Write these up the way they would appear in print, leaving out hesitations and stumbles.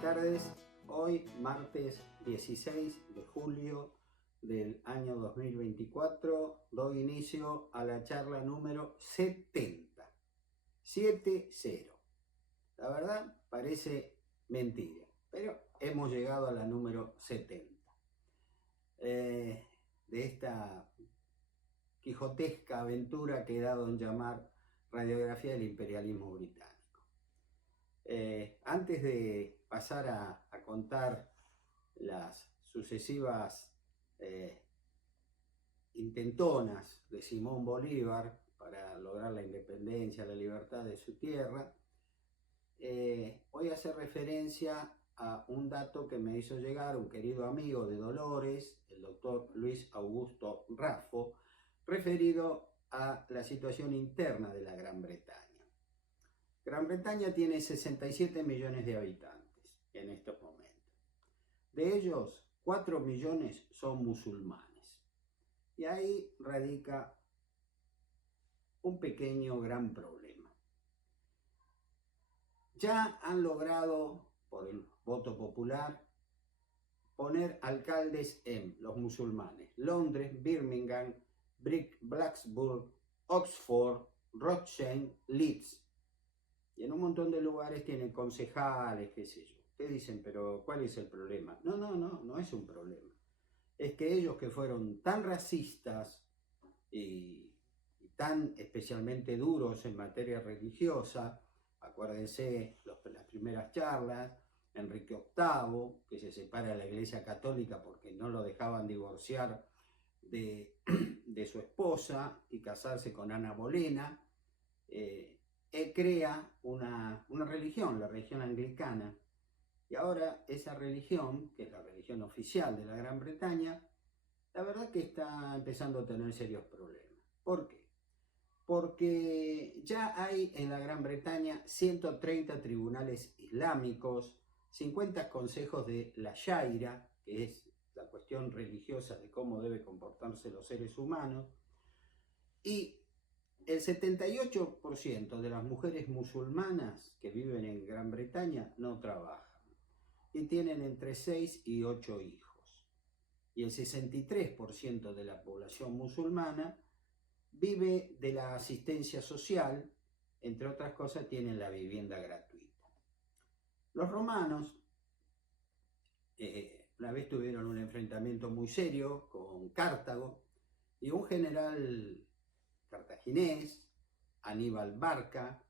buenas tardes. Hoy, martes 16 de julio del año 2024, doy inicio a la charla número 70. 7-0. La verdad parece mentira, pero hemos llegado a la número 70. De esta quijotesca aventura que he dado en llamar Radiografía del Imperialismo Británico. Antes de pasar a contar las sucesivas intentonas de Simón Bolívar para lograr la independencia, la libertad de su tierra, voy a hacer referencia a un dato que me hizo llegar un querido amigo de Dolores, el doctor Luis Augusto Raffo, referido a la situación interna de la Gran Bretaña. Gran Bretaña tiene 67 millones de habitantes en estos momentos. De ellos, 4 millones son musulmanes. Y ahí radica un pequeño gran problema. Ya han logrado, por el voto popular, poner alcaldes en los musulmanes: Londres, Birmingham, Blacksburg, Oxford, Rothschild, Leeds. Y en un montón de lugares tienen concejales, qué sé yo. Ustedes dicen, pero ¿cuál es el problema? No es un problema. Es que ellos, que fueron tan racistas y tan especialmente duros en materia religiosa, acuérdense las primeras charlas, Enrique VIII, que se separa de la Iglesia Católica porque no lo dejaban divorciar de su esposa y casarse con Ana Bolena, crea una religión, la religión anglicana. Y ahora esa religión, que es la religión oficial de la Gran Bretaña, la verdad que está empezando a tener serios problemas. ¿Por qué? Porque ya hay en la Gran Bretaña 130 tribunales islámicos, 50 consejos de la Sharia, que es la cuestión religiosa de cómo deben comportarse los seres humanos, y el 78% de las mujeres musulmanas que viven en Gran Bretaña no trabajan y tienen entre 6 y 8 hijos. Y el 63% de la población musulmana vive de la asistencia social, entre otras cosas tienen la vivienda gratuita. Los romanos una vez tuvieron un enfrentamiento muy serio con Cartago y un general cartaginés, Aníbal Barca,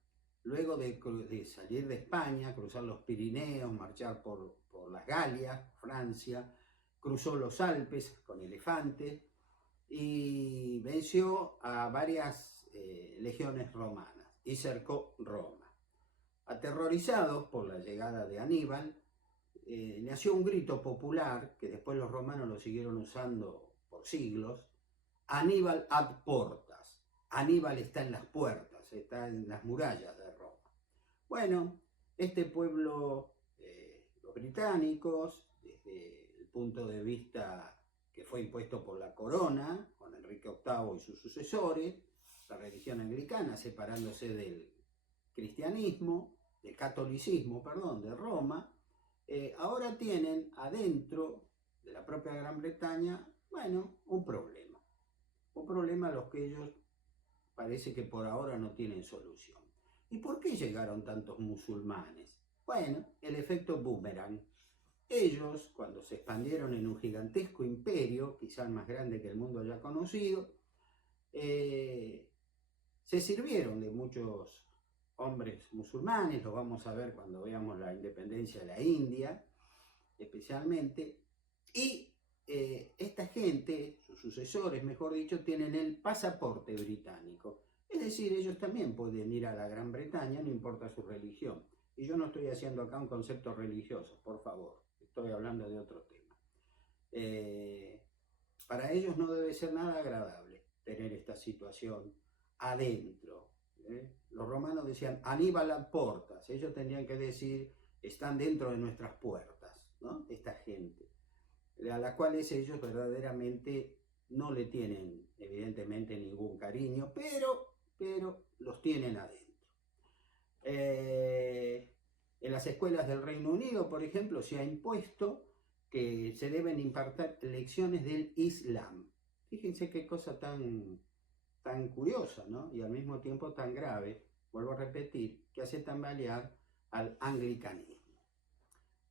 luego de salir de España, cruzar los Pirineos, marchar por las Galias, Francia, cruzó los Alpes con elefantes y venció a varias legiones romanas y cercó Roma. Aterrorizados por la llegada de Aníbal, nació un grito popular que después los romanos lo siguieron usando por siglos: Aníbal ad portas. Aníbal está en las puertas, está en las murallas de Roma. Bueno, este pueblo, los británicos, desde el punto de vista que fue impuesto por la corona, con Enrique VIII y sus sucesores, la religión anglicana separándose del cristianismo, del catolicismo, perdón, de Roma, ahora tienen adentro de la propia Gran Bretaña, bueno, un problema. Un problema a los que ellos parece que por ahora no tienen solución. ¿Y por qué llegaron tantos musulmanes? Bueno, el efecto boomerang. Ellos, cuando se expandieron en un gigantesco imperio, quizás más grande que el mundo haya conocido, se sirvieron de muchos hombres musulmanes, lo vamos a ver cuando veamos la independencia de la India, especialmente, y esta gente, sus sucesores, mejor dicho, tienen el pasaporte británico. Es decir, ellos también pueden ir a la Gran Bretaña, no importa su religión. Y yo no estoy haciendo acá un concepto religioso, por favor, estoy hablando de otro tema. Para ellos no debe ser nada agradable tener esta situación adentro. Los romanos decían Aníbal ad portas, ellos tenían que decir están dentro de nuestras puertas, ¿no? Esta gente, a las cuales ellos verdaderamente no le tienen evidentemente ningún cariño, pero los tienen adentro. En las escuelas del Reino Unido, por ejemplo, se ha impuesto que se deben impartir lecciones del Islam. Fíjense qué cosa tan curiosa, ¿no? Y al mismo tiempo tan grave, vuelvo a repetir, que hace tambalear al anglicanismo.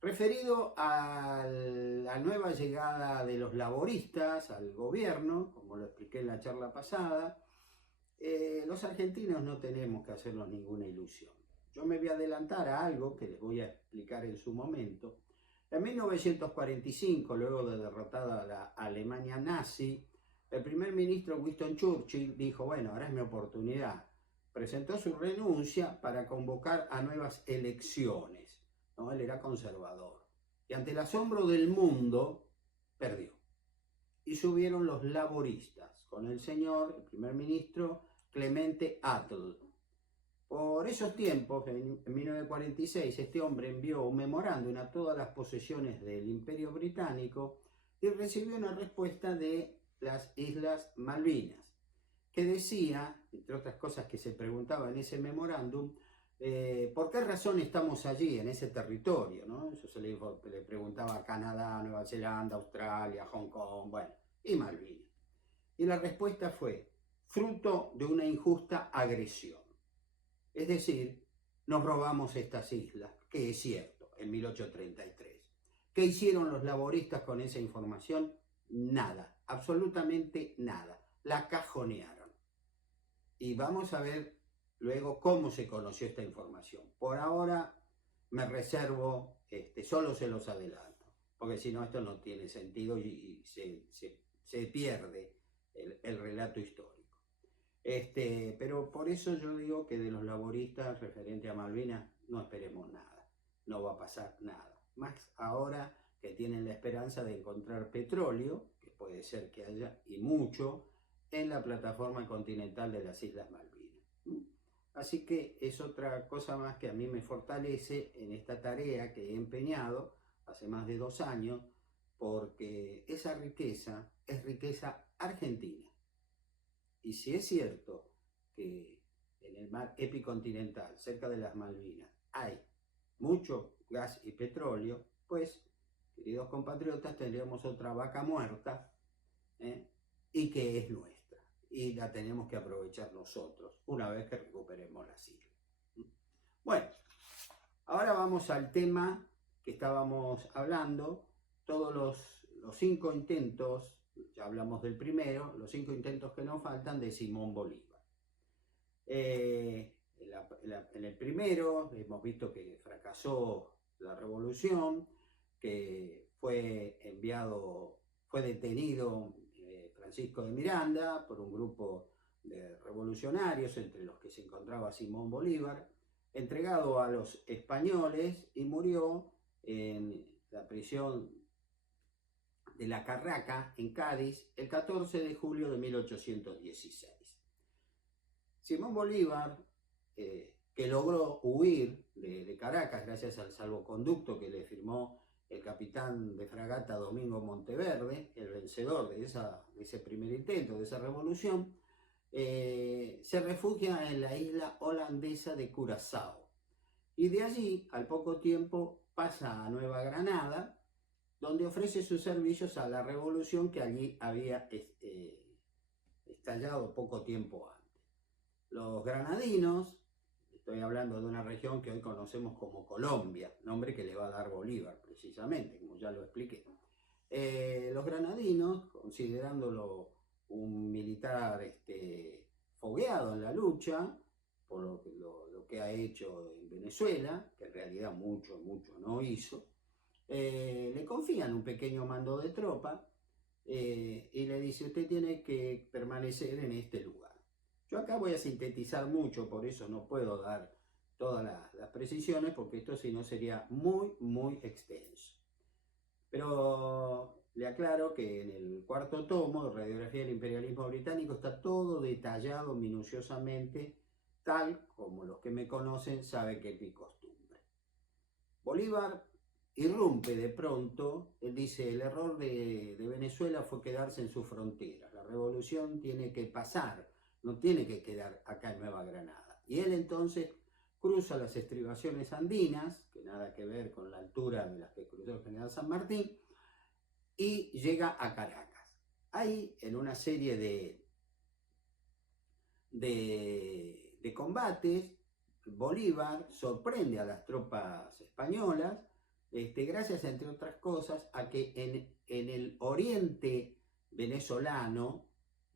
Referido a la nueva llegada de los laboristas al gobierno, como lo expliqué en la charla pasada, los argentinos no tenemos que hacernos ninguna ilusión. Yo me voy a adelantar a algo que les voy a explicar en su momento. En 1945, luego de derrotada la Alemania nazi, el primer ministro Winston Churchill dijo, bueno, ahora es mi oportunidad. Presentó su renuncia para convocar a nuevas elecciones, ¿no? Él era conservador. Y ante el asombro del mundo, perdió. Y subieron los laboristas, con el señor, el primer ministro, Clemente Attlee. Por esos tiempos, en 1946, este hombre envió un memorándum a todas las posesiones del Imperio Británico y recibió una respuesta de las Islas Malvinas, que decía, entre otras cosas que se preguntaba en ese memorándum, ¿por qué razón estamos allí, en ese territorio? ¿No? Eso se le preguntaba a Canadá, Nueva Zelanda, Australia, Hong Kong, bueno, y Malvinas. Y la respuesta fue, fruto de una injusta agresión. Es decir, nos robamos estas islas, que es cierto, en 1833. ¿Qué hicieron los laboristas con esa información? Nada, absolutamente nada. La cajonearon. Y vamos a ver luego cómo se conoció esta información. Por ahora me reservo, solo se los adelanto, porque si no esto no tiene sentido y se pierde el relato histórico. Pero por eso yo digo que de los laboristas referente a Malvinas no esperemos nada, no va a pasar nada. Más ahora que tienen la esperanza de encontrar petróleo, que puede ser que haya, y mucho, en la plataforma continental de las Islas Malvinas. Así que es otra cosa más que a mí me fortalece en esta tarea que he empeñado hace más de 2 años, porque esa riqueza es riqueza argentina. Y si es cierto que en el mar epicontinental, cerca de las Malvinas, hay mucho gas y petróleo, pues, queridos compatriotas, tendríamos otra vaca muerta, y que es nuestra. Y la tenemos que aprovechar nosotros, una vez que recuperemos las islas. Bueno, ahora vamos al tema que estábamos hablando, todos los 5 intentos. Ya hablamos del primero, los 5 intentos que nos faltan de Simón Bolívar. En el primero hemos visto que fracasó la revolución, que fue detenido Francisco de Miranda por un grupo de revolucionarios, entre los que se encontraba Simón Bolívar, entregado a los españoles y murió en la prisión de La Carraca, en Cádiz, el 14 de julio de 1816. Simón Bolívar, que logró huir de Caracas gracias al salvoconducto que le firmó el capitán de fragata Domingo Monteverde, el vencedor de ese primer intento, de esa revolución, se refugia en la isla holandesa de Curazao. Y de allí, al poco tiempo, pasa a Nueva Granada, donde ofrece sus servicios a la revolución que allí había estallado poco tiempo antes. Los granadinos, estoy hablando de una región que hoy conocemos como Colombia, nombre que le va a dar Bolívar precisamente, como ya lo expliqué. Los granadinos, considerándolo un militar fogueado en la lucha, por lo que ha hecho en Venezuela, que en realidad mucho no hizo, le confían un pequeño mando de tropa y le dice, usted tiene que permanecer en este lugar. Yo acá voy a sintetizar mucho, por eso no puedo dar todas las precisiones, porque esto si no sería muy extenso. Pero le aclaro que en el 4º tomo de Radiografía del Imperialismo Británico está todo detallado minuciosamente, tal como los que me conocen saben que es mi costumbre. Bolívar irrumpe de pronto, él dice, el error de Venezuela fue quedarse en sus fronteras, la revolución tiene que pasar, no tiene que quedar acá en Nueva Granada. Y él entonces cruza las estribaciones andinas, que nada que ver con la altura de las que cruzó el general San Martín, y llega a Caracas. Ahí, en una serie de combates, Bolívar sorprende a las tropas españolas, gracias, entre otras cosas, a que en el oriente venezolano,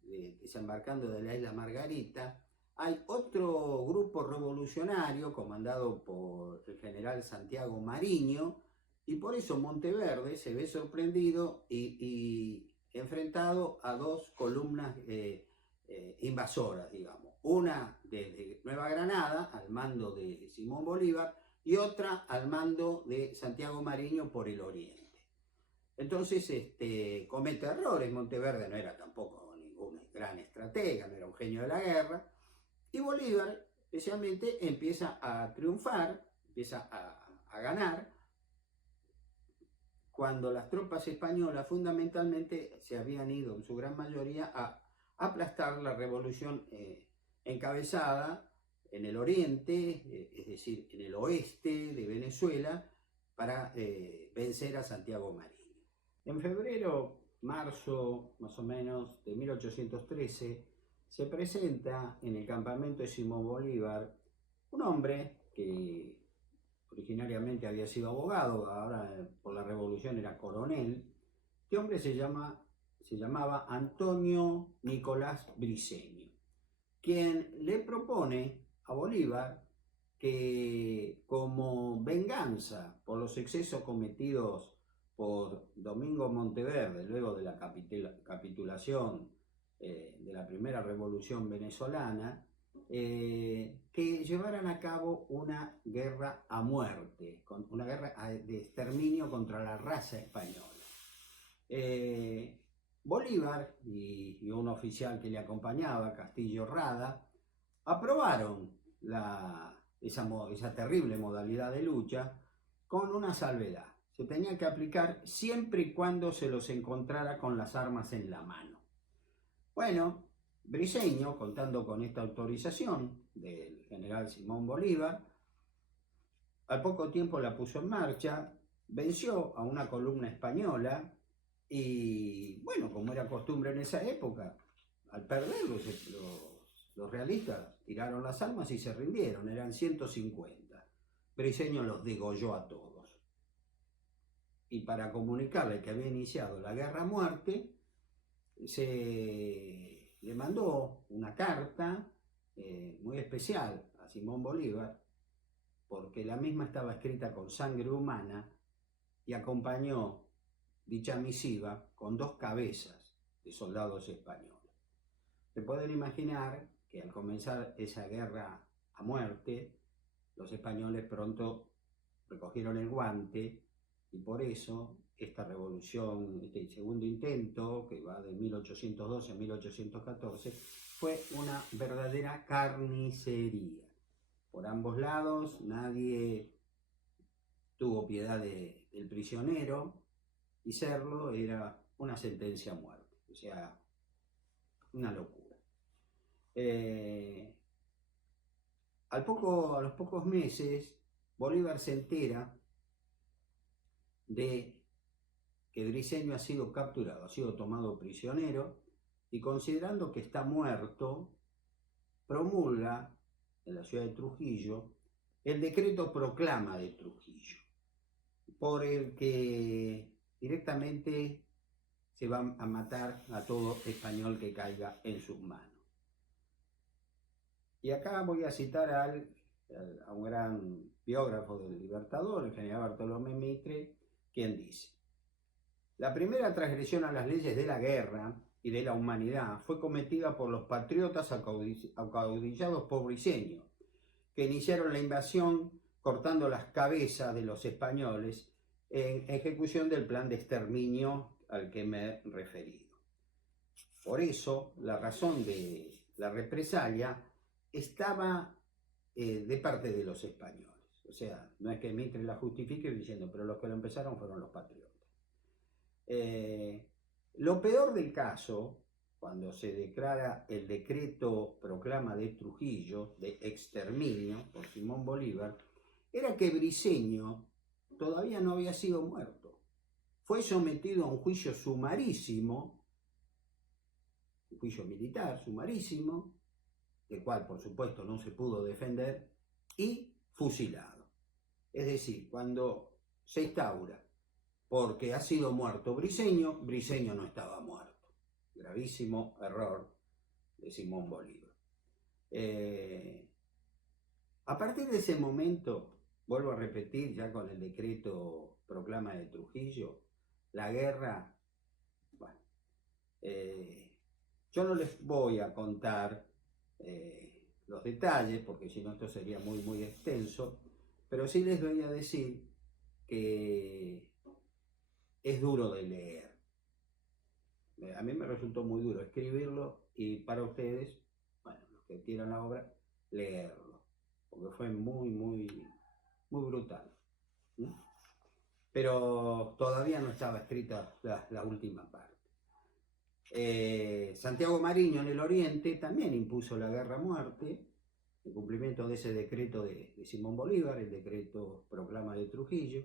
desembarcando de la isla Margarita, hay otro grupo revolucionario comandado por el general Santiago Mariño, y por eso Monteverde se ve sorprendido y enfrentado a dos columnas invasoras, digamos. Una desde Nueva Granada, al mando de Simón Bolívar, y otra al mando de Santiago Mariño por el oriente. Entonces comete errores. Monteverde no era tampoco ningún gran estratega, no era un genio de la guerra, y Bolívar especialmente empieza a triunfar, empieza a ganar, cuando las tropas españolas fundamentalmente se habían ido en su gran mayoría a aplastar la revolución encabezada en el oriente, es decir, en el oeste de Venezuela, para vencer a Santiago Mariño. En febrero, marzo más o menos de 1813, se presenta en el campamento de Simón Bolívar un hombre que originariamente había sido abogado, ahora por la revolución era coronel. Este hombre se llamaba Antonio Nicolás Briceño, quien le propone a Bolívar que, como venganza por los excesos cometidos por Domingo Monteverde luego de la capitulación de la primera revolución venezolana, que llevaran a cabo una guerra a muerte, una guerra de exterminio contra la raza española. Bolívar y un oficial que le acompañaba, Castillo Rada, aprobaron esa terrible modalidad de lucha con una salvedad. Se tenía que aplicar siempre y cuando se los encontrara con las armas en la mano. Bueno, Briceño, contando con esta autorización del general Simón Bolívar, al poco tiempo la puso en marcha, venció a una columna española y, bueno, como era costumbre en esa época, al perder los realistas tiraron las armas y se rindieron, eran 150. Briceño los degolló a todos. Y para comunicarle que había iniciado la guerra a muerte, le mandó una carta muy especial a Simón Bolívar, porque la misma estaba escrita con sangre humana y acompañó dicha misiva con 2 cabezas de soldados españoles. Se pueden imaginar que al comenzar esa guerra a muerte, los españoles pronto recogieron el guante, y por eso esta revolución, este segundo intento, que va de 1812 a 1814, fue una verdadera carnicería. Por ambos lados, nadie tuvo piedad del prisionero, y serlo era una sentencia a muerte, o sea, una locura. A los pocos meses, Bolívar se entera de que Briceño ha sido capturado, ha sido tomado prisionero, y considerando que está muerto, promulga en la ciudad de Trujillo el decreto proclama de Trujillo, por el que directamente se va a matar a todo español que caiga en sus manos. Y acá voy a citar a un gran biógrafo del Libertador, el general Bartolomé Mitre, quien dice: la primera transgresión a las leyes de la guerra y de la humanidad fue cometida por los patriotas acaudillados por Briceño, que iniciaron la invasión cortando las cabezas de los españoles en ejecución del plan de exterminio al que me he referido. Por eso, la razón de la represalia estaba de parte de los españoles. O sea, no es que Mitre la justifique diciendo, pero los que lo empezaron fueron los patriotas. Lo peor del caso cuando se declara el decreto proclama de Trujillo, de exterminio por Simón Bolívar, era que Briceño todavía no había sido muerto. Fue sometido a un juicio sumarísimo, un juicio militar sumarísimo, del cual por supuesto no se pudo defender, y fusilado. Es decir, cuando se instaura porque ha sido muerto Briceño, Briceño no estaba muerto. Gravísimo error de Simón Bolívar. A partir de ese momento, vuelvo a repetir, ya con el decreto proclama de Trujillo, la guerra, bueno, yo no les voy a contar los detalles, porque si no esto sería muy extenso, pero sí les voy a decir que es duro de leer. A mí me resultó muy duro escribirlo y para ustedes, bueno, los que quieran la obra, leerlo, porque fue muy brutal, ¿no? Pero todavía no estaba escrita la última parte. Santiago Mariño en el Oriente también impuso la guerra a muerte, en cumplimiento de ese decreto de Simón Bolívar, el decreto proclama de Trujillo,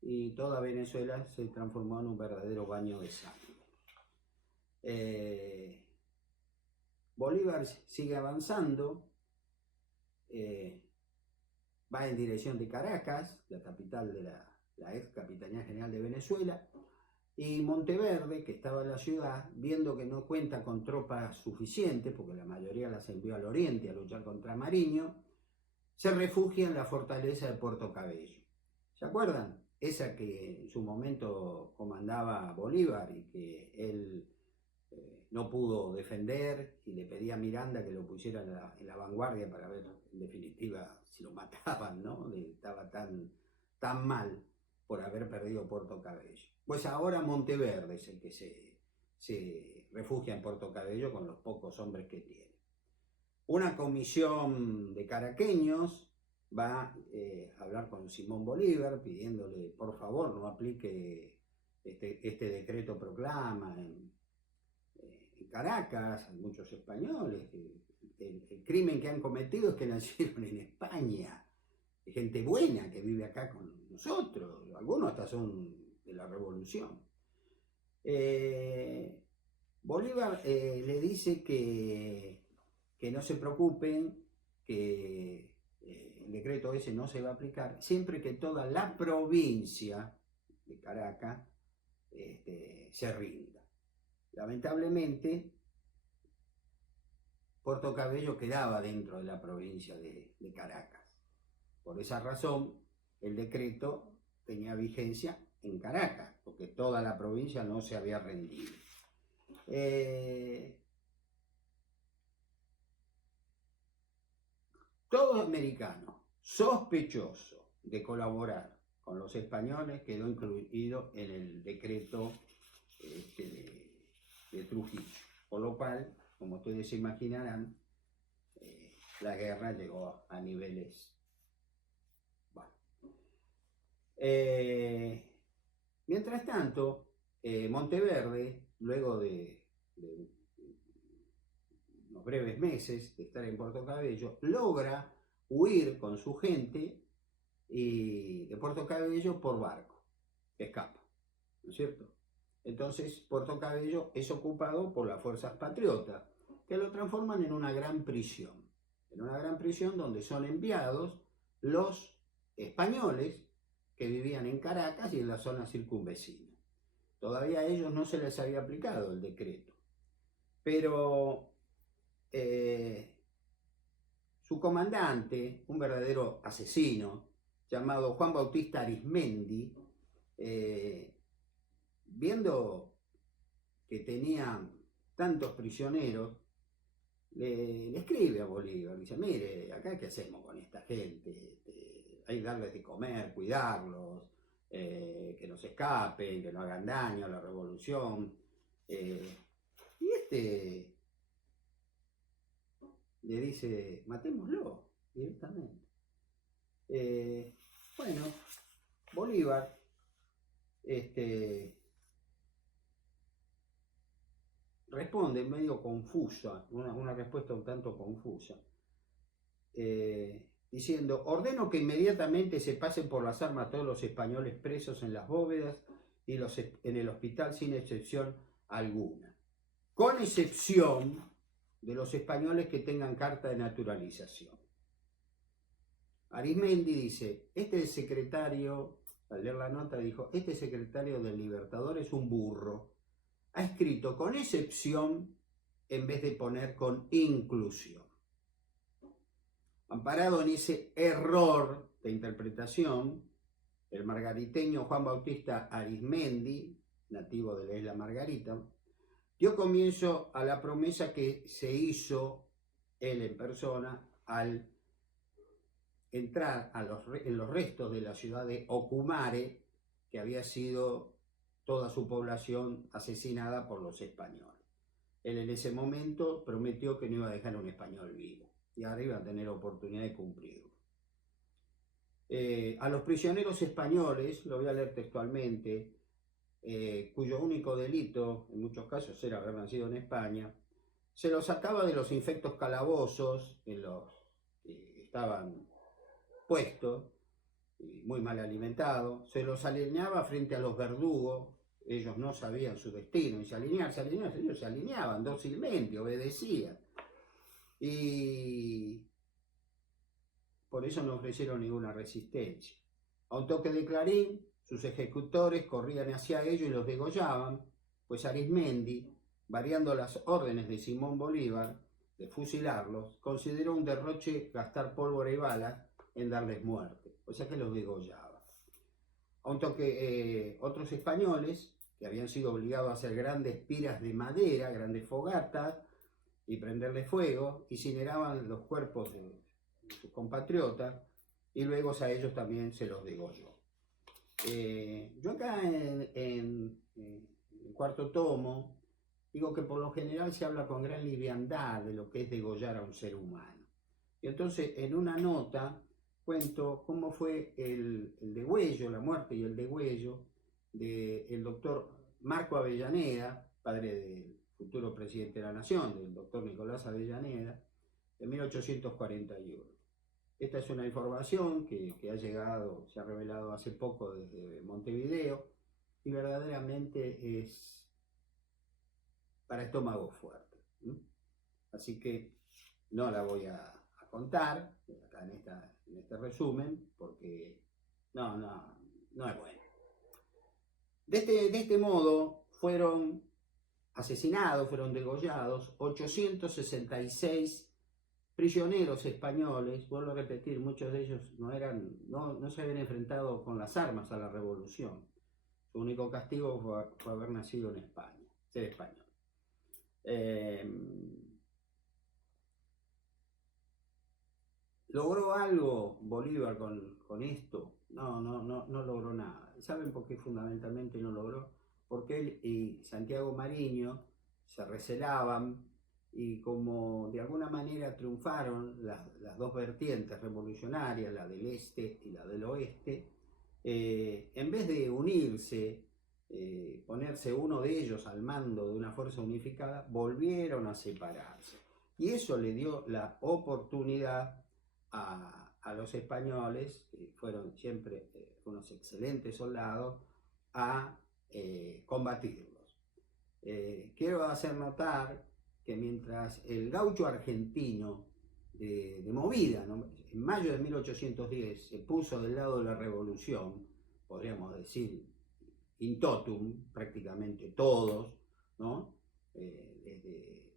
y toda Venezuela se transformó en un verdadero baño de sangre. Bolívar sigue avanzando, va en dirección de Caracas, la capital de la ex Capitanía General de Venezuela, y Monteverde, que estaba en la ciudad, viendo que no cuenta con tropas suficientes, porque la mayoría las envió al oriente a luchar contra Mariño, se refugia en la fortaleza de Puerto Cabello. ¿Se acuerdan? Esa que en su momento comandaba Bolívar y que él no pudo defender y le pedía a Miranda que lo pusiera en la vanguardia para ver en definitiva si lo mataban, ¿no? Estaba tan mal por haber perdido Puerto Cabello. Pues ahora Monteverde es el que se refugia en Puerto Cabello con los pocos hombres que tiene. Una comisión de caraqueños va a hablar con Simón Bolívar pidiéndole por favor no aplique este decreto proclama en Caracas, hay muchos españoles, el crimen que han cometido es que nacieron en España, hay gente buena que vive acá con nosotros, algunos hasta son de la revolución. Bolívar le dice que no se preocupen, que el decreto ese no se va a aplicar, siempre que toda la provincia de Caracas se rinda. Lamentablemente, Puerto Cabello quedaba dentro de la provincia de Caracas. Por esa razón, el decreto tenía vigencia en Caracas, porque toda la provincia no se había rendido. Todo americano sospechoso de colaborar con los españoles quedó incluido en el decreto de Trujillo, por lo cual, como ustedes se imaginarán, la guerra llegó a niveles. Bueno. Mientras tanto, Monteverde, luego de unos breves meses de estar en Puerto Cabello, logra huir con su gente de Puerto Cabello por barco, escapa, ¿no es cierto? Entonces Puerto Cabello es ocupado por las fuerzas patriotas, que lo transforman en una gran prisión donde son enviados los españoles que vivían en Caracas y en la zona circunvecina. Todavía a ellos no se les había aplicado el decreto, pero su comandante, un verdadero asesino, llamado Juan Bautista Arismendi, viendo que tenían tantos prisioneros, le escribe a Bolívar, dice, mire, acá qué hacemos con esta gente, hay que darles de comer, cuidarlos, que no se escapen, que no hagan daño a la revolución. Y le dice, matémoslo directamente. Bueno, Bolívar responde medio confusa, una respuesta un tanto confusa, diciendo: ordeno que inmediatamente se pasen por las armas todos los españoles presos en las bóvedas y en el hospital sin excepción alguna, con excepción de los españoles que tengan carta de naturalización. Arismendi dice: este secretario, al leer la nota, dijo: este secretario del Libertador es un burro. Ha escrito con excepción en vez de poner con inclusión. Amparado en ese error de interpretación, el margariteño Juan Bautista Arismendi, nativo de la isla Margarita, dio comienzo a la promesa que se hizo él en persona al entrar en los restos de la ciudad de Ocumare, que había sido toda su población asesinada por los españoles. Él en ese momento prometió que no iba a dejar a un español vivo, y ahora iba a tener oportunidad de cumplirlo. A los prisioneros españoles, lo voy a leer textualmente, cuyo único delito en muchos casos era haber nacido en España, se los sacaba de los infectos calabozos en los que estaban puestos y muy mal alimentados, se los alineaba frente a los verdugos. Ellos no sabían su destino, y ellos se alineaban dócilmente, obedecían, y por eso no ofrecieron ninguna resistencia. A un toque de clarín, sus ejecutores corrían hacia ellos y los degollaban, pues Arismendi, variando las órdenes de Simón Bolívar de fusilarlos, consideró un derroche gastar pólvora y balas en darles muerte, o sea que los degollaba. A un toque, otros españoles, que habían sido obligados a hacer grandes piras de madera, grandes fogatas, y prenderle fuego, incineraban los cuerpos de sus compatriotas, y luego a ellos también se los degolló. Yo acá en el cuarto tomo digo que por lo general se habla con gran liviandad de lo que es degollar a un ser humano. Y entonces en una nota cuento cómo fue el degüello, la muerte y el degüello del doctor Marco Avellaneda, padre del futuro presidente de la Nación, del doctor Nicolás Avellaneda, en 1841. Esta es una información que ha llegado, se ha revelado hace poco desde Montevideo, y verdaderamente es para estómago fuerte. Así que no la voy a contar acá en este resumen, porque no es bueno. De este modo fueron asesinados, fueron degollados 866 prisioneros españoles. Vuelvo a repetir, muchos de ellos no se habían enfrentado con las armas a la revolución. Su único castigo fue haber nacido en España, ser español. ¿Logró algo Bolívar con esto? No logró nada. ¿Saben por qué fundamentalmente no logró? Porque él y Santiago Mariño se recelaban, y como de alguna manera triunfaron las dos vertientes revolucionarias, la del este y la del oeste, en vez de unirse, ponerse uno de ellos al mando de una fuerza unificada, volvieron a separarse. Y eso le dio la oportunidad a los españoles, que fueron siempre unos excelentes soldados, a combatirlos. Quiero hacer notar que mientras el gaucho argentino de movida, ¿no?, en mayo de 1810 se puso del lado de la revolución, podríamos decir in totum, prácticamente todos, ¿no? Desde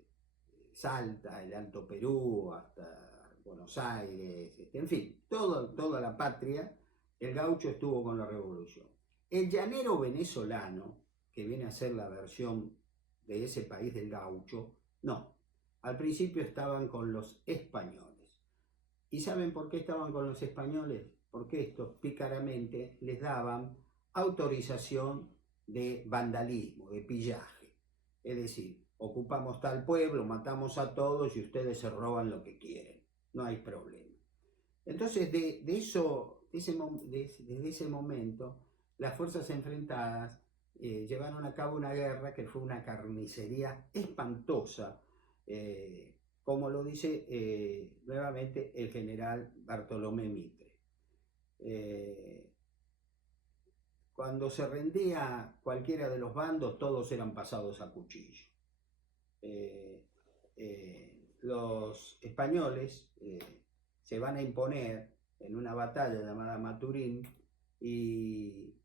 Salta, el Alto Perú, hasta Buenos Aires, en fin, toda la patria, el gaucho estuvo con la revolución. El llanero venezolano, que viene a ser la versión de ese país del gaucho, no. Al principio estaban con los españoles. ¿Y saben por qué estaban con los españoles? Porque estos pícaramente les daban autorización de vandalismo, de pillaje. Es decir, ocupamos tal pueblo, matamos a todos y ustedes se roban lo que quieren. No hay problema. Entonces, desde ese momento, las fuerzas enfrentadas llevaron a cabo una guerra que fue una carnicería espantosa, como lo dice nuevamente el general Bartolomé Mitre. Cuando se rendía cualquiera de los bandos, todos eran pasados a cuchillo. Los españoles se van a imponer en una batalla llamada Maturín y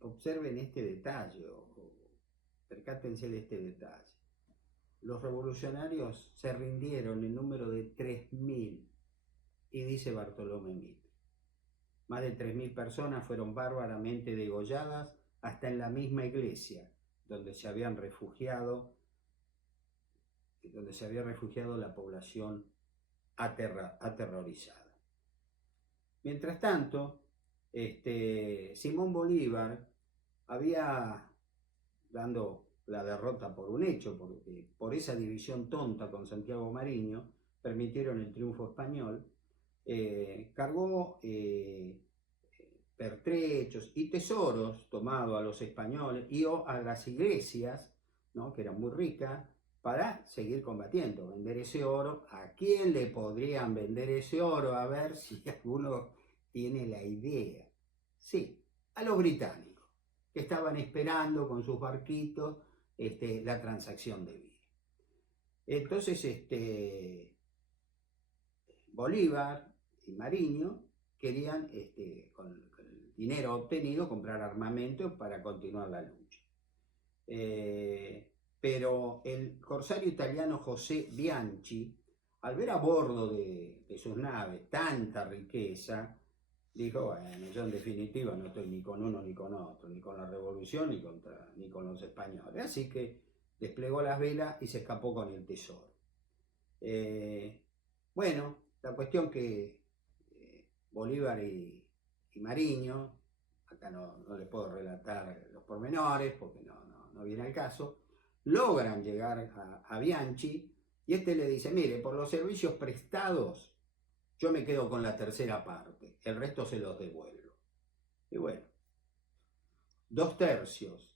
observen este detalle, o percátense de este detalle. Los revolucionarios se rindieron en número de 3.000 y dice Bartolomé Mitre. Más de 3.000 personas fueron bárbaramente degolladas hasta en la misma iglesia donde se había refugiado la población aterrorizada. Mientras tanto, Simón Bolívar había, dando la derrota por un hecho, porque por esa división tonta con Santiago Mariño permitieron el triunfo español, cargó pertrechos y tesoros tomados a los españoles y a las iglesias, ¿no?, que eran muy ricas, para seguir combatiendo, vender ese oro. ¿A quién le podrían vender ese oro? A ver si alguno tiene la idea. Sí, a los británicos, que estaban esperando con sus barquitos la transacción de vida. Entonces, Bolívar y Mariño querían, con el dinero obtenido, comprar armamento para continuar la lucha. Pero el corsario italiano José Bianchi, al ver a bordo de sus naves tanta riqueza, dijo: bueno, yo en definitiva no estoy ni con uno ni con otro, ni con la revolución ni con los españoles. Así que desplegó las velas y se escapó con el tesoro. Bueno, la cuestión que Bolívar y Mariño, acá no les puedo relatar los pormenores porque no viene al caso, logran llegar a Bianchi y le dice: mire, por los servicios prestados yo me quedo con la tercera parte, el resto se los devuelvo. Y bueno, 2/3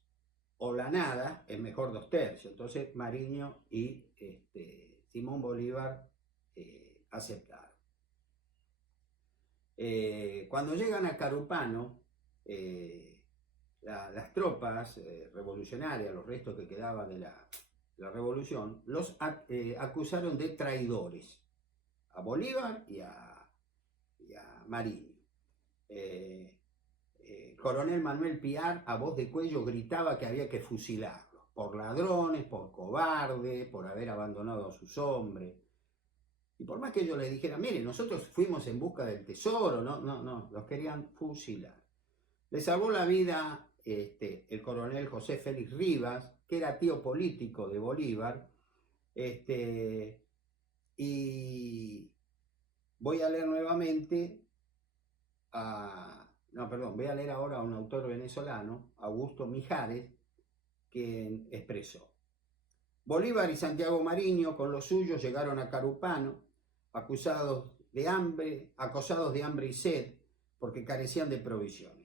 o la nada es mejor 2/3. Entonces Mariño y Simón Bolívar aceptaron. Cuando llegan a Carúpano, las tropas revolucionarias, los restos que quedaban de la revolución, los acusaron de traidores a Bolívar y a Mariño. Coronel Manuel Piar, a voz de cuello, gritaba que había que fusilarlos por ladrones, por cobardes, por haber abandonado a sus hombres. Y por más que ellos le dijeran: mire, nosotros fuimos en busca del tesoro, no, los querían fusilar. Le salvó la vida el coronel José Félix Rivas, que era tío político de Bolívar, y voy a leer nuevamente voy a leer ahora a un autor venezolano, Augusto Mijares, que expresó: Bolívar y Santiago Mariño con los suyos llegaron a Carúpano, acosados de hambre y sed, porque carecían de provisiones.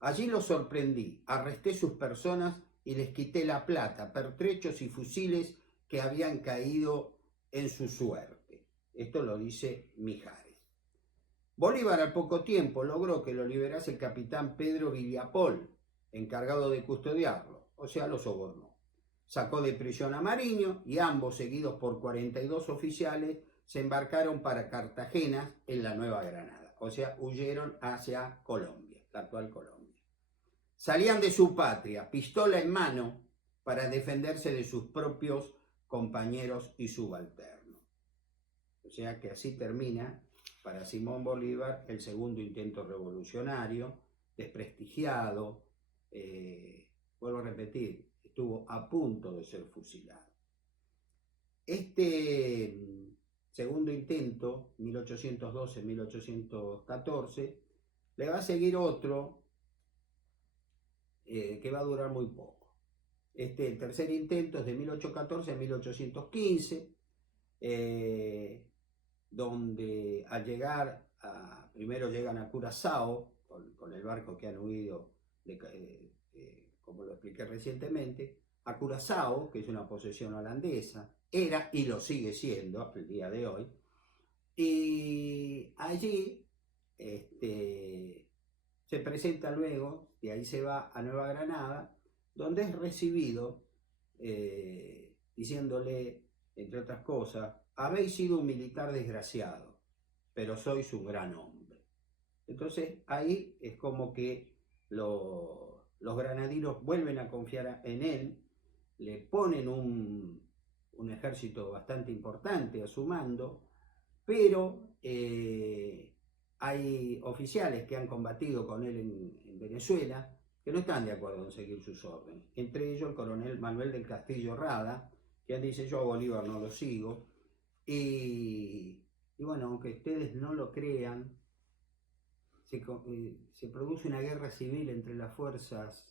Allí los sorprendí, arresté sus personas y les quité la plata, pertrechos y fusiles que habían caído en su suerte. Esto lo dice Mijares. Bolívar al poco tiempo logró que lo liberase el capitán Pedro Villapol, encargado de custodiarlo, o sea, lo sobornó. Sacó de prisión a Mariño y ambos, seguidos por 42 oficiales, se embarcaron para Cartagena en la Nueva Granada, o sea, huyeron hacia Colombia, la actual Colombia. Salían de su patria, pistola en mano, para defenderse de sus propios compañeros y subalternos. O sea que así termina para Simón Bolívar el segundo intento revolucionario, desprestigiado, vuelvo a repetir, estuvo a punto de ser fusilado. Este segundo intento, 1812-1814, le va a seguir otro que va a durar muy poco. El tercer intento es de 1814 a 1815, donde primero llegan a Curazao con el barco que han huido como lo expliqué recientemente, a Curazao, que es una posesión holandesa, era y lo sigue siendo hasta el día de hoy, y allí se presenta luego, y ahí se va a Nueva Granada, donde es recibido diciéndole, entre otras cosas, habéis sido un militar desgraciado, pero sois un gran hombre. Entonces ahí es como que los granadinos vuelven a confiar en él, le ponen un ejército bastante importante a su mando, pero hay oficiales que han combatido con él en Venezuela que no están de acuerdo en seguir sus órdenes. Entre ellos el coronel Manuel del Castillo Rada, que dice: yo a Bolívar no lo sigo. Y bueno, aunque ustedes no lo crean, se produce una guerra civil entre ambas fuerzas.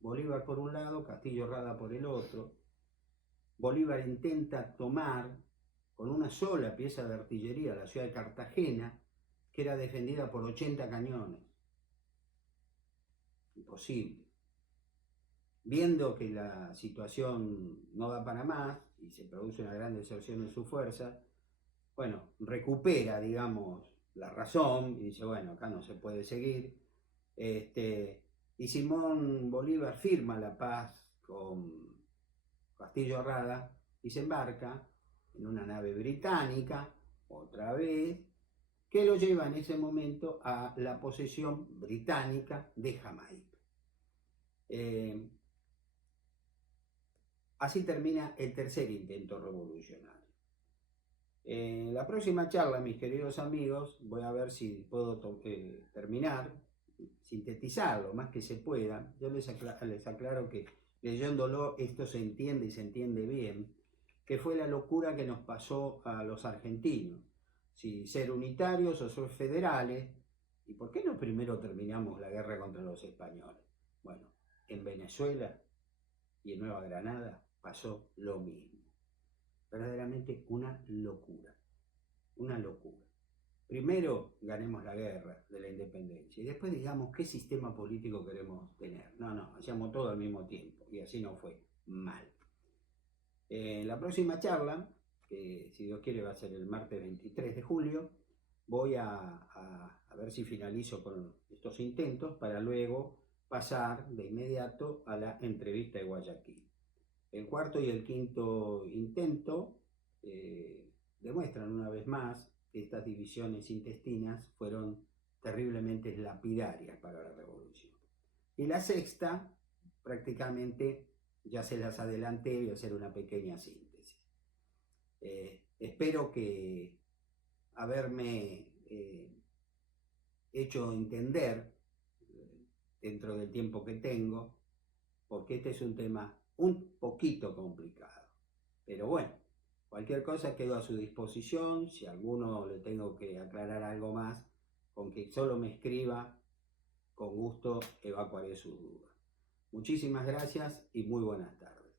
Bolívar por un lado, Castillo Rada por el otro. Bolívar intenta tomar con una sola pieza de artillería la ciudad de Cartagena, que era defendida por 80 cañones. Imposible. Viendo que la situación no da para más y se produce una gran deserción de su fuerza, bueno, recupera, digamos, la razón y dice: bueno, acá no se puede seguir. Y Simón Bolívar firma la paz con Castillo Rada y se embarca en una nave británica, otra vez, que lo lleva en ese momento a la posesión británica de Jamaica. Así termina el tercer intento revolucionario. En la próxima charla, mis queridos amigos, voy a ver si puedo terminar, sintetizar lo más que se pueda. Yo les aclaro que leyéndolo esto se entiende y se entiende bien, que fue la locura que nos pasó a los argentinos. Si ser unitarios o ser federales, ¿y por qué no primero terminamos la guerra contra los españoles? Bueno, en Venezuela y en Nueva Granada pasó lo mismo. Verdaderamente una locura, una locura. Primero ganemos la guerra de la independencia y después digamos qué sistema político queremos tener. No, hacíamos todo al mismo tiempo y así no fue, mal. En la próxima charla, que si Dios quiere va a ser el martes 23 de julio, voy a ver si finalizo con estos intentos para luego pasar de inmediato a la entrevista de Guayaquil. El cuarto y el quinto intento demuestran una vez más que estas divisiones intestinas fueron terriblemente lapidarias para la revolución. Y la sexta, prácticamente ya se las adelanté, voy a hacer una pequeña síntesis. Espero que haberme hecho entender dentro del tiempo que tengo, porque este es un tema un poquito complicado. Pero bueno, cualquier cosa quedo a su disposición. Si a alguno le tengo que aclarar algo más, con que solo me escriba, con gusto evacuaré sus dudas. Muchísimas gracias y muy buenas tardes.